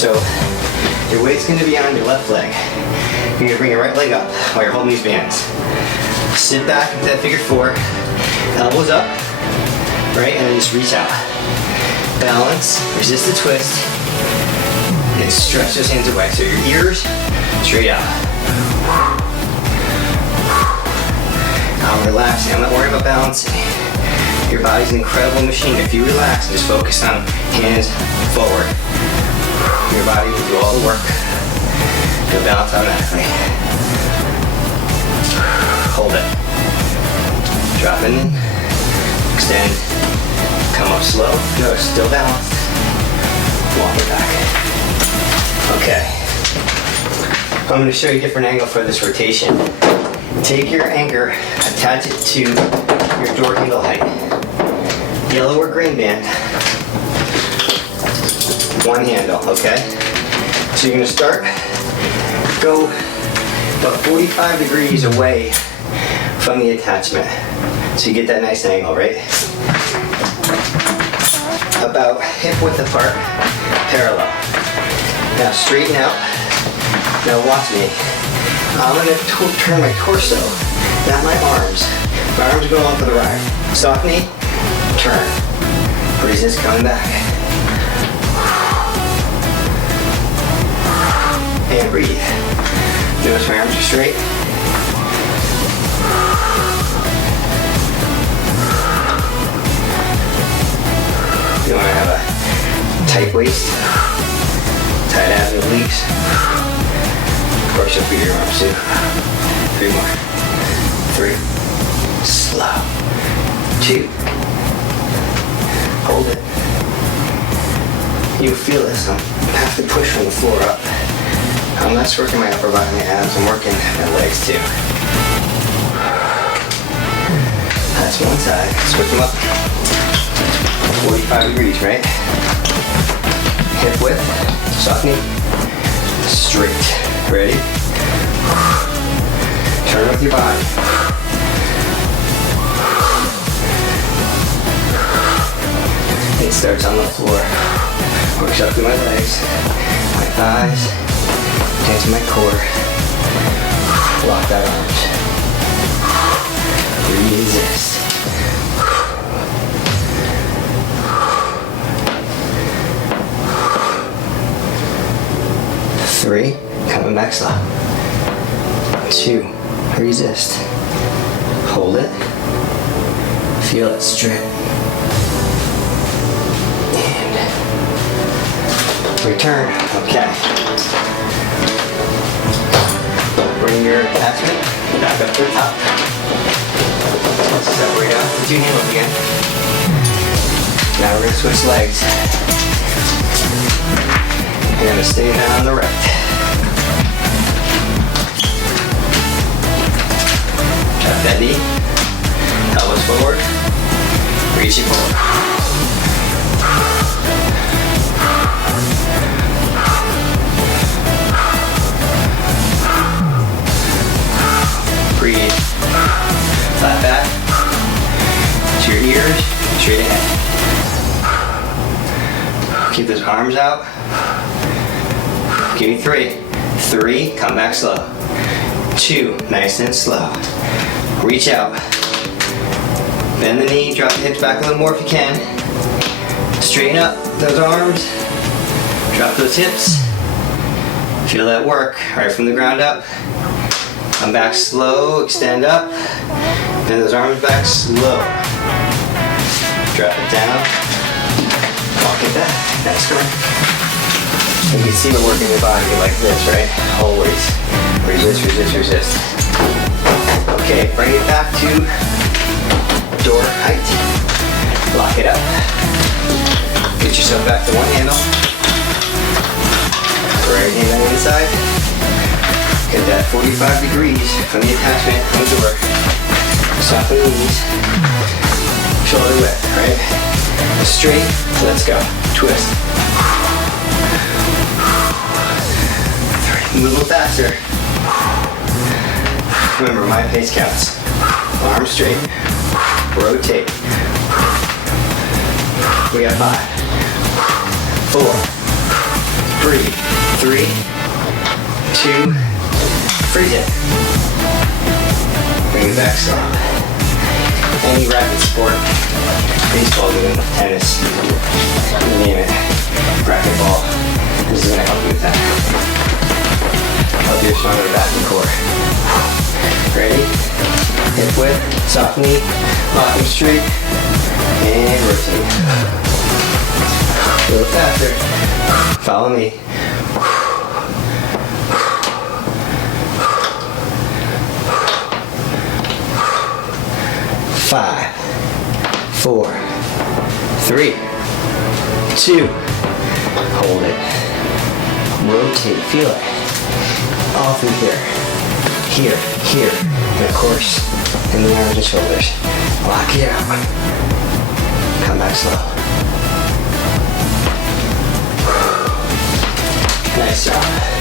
So your weight's gonna be on your left leg. You're gonna bring your right leg up while you're holding these bands. Sit back into that figure four, elbows up, right, and then just reach out. Balance, resist the twist, and stretch those hands away. So your ears, straight out. I'm relaxing, I'm not worried about balancing. Your body's an incredible machine. If you relax and just focus on hands forward, your body will do all the work. You'll balance automatically. Hold it. Drop in, extend, come up slow. No, still balanced. Walk it back. Okay. I'm going to show you a different angle for this rotation. Take your anchor, attach it to your door handle height. Yellow or green band. One handle, okay? So you're going to start, go about 45 degrees away from the attachment. So you get that nice angle, right? About hip width apart, parallel. Now straighten out. Now watch me. I'm going to turn my torso, not my arms. My arms are going on for the ride. Soft knee, turn. Resist coming back. And breathe. Notice my arms are straight. You want to have a tight waist, tight abs and obliques. Of course, you'll feed your arms too. 3 more. 3. Slow. 2. Hold it. You feel this. I have to push from the floor up. I'm not just working my upper body and my abs, I'm working my legs too. That's one side. Switch them up. 45 degrees, right? Hip width, soft knee, straight. Ready? Turn with your body. It starts on the floor. Works up through my legs, my thighs, down to my core. Lock that arms. Resist. Three, coming back slow. 2, resist. Hold it. Feel it straight. Return. Okay. Bring your attachment back up to the top. Separate out the 2 handles again. Now we're going to switch legs. You're going to stay down on the right. Drop that knee. Elbows forward. Reach it forward. Breathe. Flat back. To your ears, straight ahead. Keep those arms out. Give me 3. 3, come back slow. 2, nice and slow. Reach out. Bend the knee, drop the hips back a little more if you can. Straighten up those arms. Drop those hips. Feel that work right from the ground up. Come back slow, extend up. Bend those arms back slow. Drop it down. Walk it back. Nice work. You can see we're working your body like this, right? Always. Resist, resist, resist. Okay, bring it back to door height. Lock it up. Get yourself back to one handle. Right hand on the inside. Get that 45 degrees from the attachment on the door. Soften the knees. Shoulder width, right? Straight, let's go. Twist. 3, move a little faster. Remember, my pace counts. Arms straight. Rotate. We got 5, 4, 3, 3, 2, freeze it. Bring it back slow. Any racket sport, baseball, tennis, you name it, racquetball, this is gonna help you with that. Help you stronger back and core. Ready? Hip width, soft knee, lock them straight, and rotate. A little faster. Follow me. 5, 4, 3, 2, hold it. Rotate, feel it. All through here, here, and of course, in the arms and shoulders. Lock it out. Come back slow. Nice job.